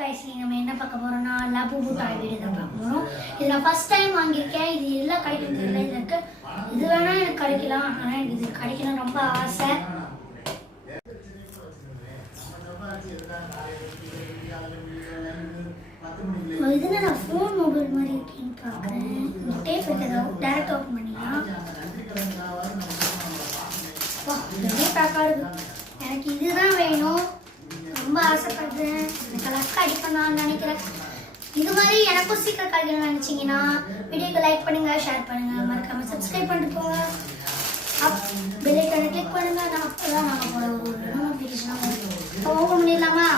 Guys நம்ம என்ன பார்க்க போறோம்னா லபுபு டாய் வீடியோ தான் பார்க்க போறோம். இது நான் ஃபர்ஸ்ட் டைம் வாங்கியிருக்கேன். இது எல்லாம் கிடைக்கும் தெரியல. இதுக்கு இது வேணா எனக்கு கிடைக்கலாம். ஆனா எனக்கு இது கிடைக்கணும் ரொம்ப ஆசை. இதுல நான் ஃபோன் மொபைல் மாதிரி இருக்குன்னு பார்க்குறேன். இந்த டேப் வைக்கிறத டைரக்ட் ஓப்பன் பண்ணிக்கலாம். வா இது பேக்காடு. எனக்கு இதுதான் வேணும். ரொம்ப ஆசைப்படுறேன். எனக்கு லக் அடிக்கணும்னு நினைக்கிறேன். இது மாதிரி எனக்கும் சீக்கிரம் கிடைக்கணும்னு நினைச்சீங்கன்னா வீடியோக்கு லைக் பண்ணுங்க, ஷேர் பண்ணுங்க, மறக்காம சப்ஸ்கிரைப் பண்ணிட்டு போங்க. பெல் ஐகானை கிளிக் பண்ணுங்க. நான் அப்பதான் நாங்கள் போட ஒரு நோட்டிஃபிகேஷன் வரும். ஓப்பன் பண்ணிடலாமா?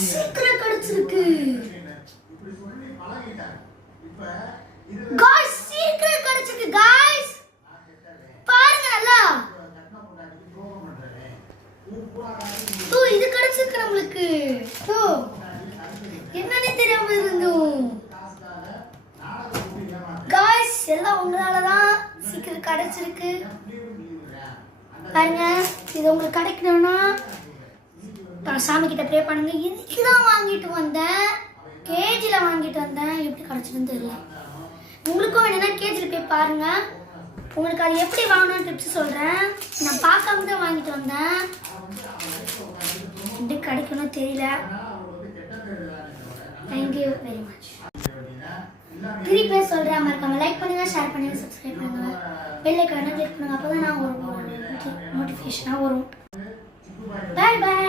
சீக்கிரம் கிடைச்சிருக்கு. गाइस சீக்கிரம் கிடைச்சிருக்கு गाइस. பாருங்க நல்லா. தோ இது கிடைச்சிருக்கு நமக்கு. தோ என்னன்னே தெரியாம இருந்தோம். गाइस எல்லாம் உங்களால தான் சீக்கிரம் கிடைச்சிருக்கு. பாருங்க இது உங்களுக்கு கிடைக்கணும்னா சாமி கிட்ட ப்ரே பண்ணுங்க. இதுக்கு தான் வாங்கிட்டு வந்தேன். கேஜில வாங்கிட்டு வந்தேன். எப்படி கிடைச்சதுன்னு தெரியல. உங்களுக்கும் வேணும்னா கேஜில் போய் பாருங்க. உங்களுக்கு அது எப்படி வாங்கணும்னு டிப்ஸ் சொல்கிறேன். நான் பார்க்காம தான் வாங்கிட்டு வந்தேன். எப்படி கிடைக்கணும் தெரியல. Thank you very much. திருப்பி சொல்கிறேன். மறக்காம லைக் பண்ணுங்க, ஷேர் பண்ணுங்க, சப்ஸ்கிரைப் பண்ணுங்க, பெல் ஐகானை கிளிக் பண்ணுங்க. அப்போ தான் நான் ஒரு நோட்டிஃபிகேஷனாக வரும். பாய் பாய்.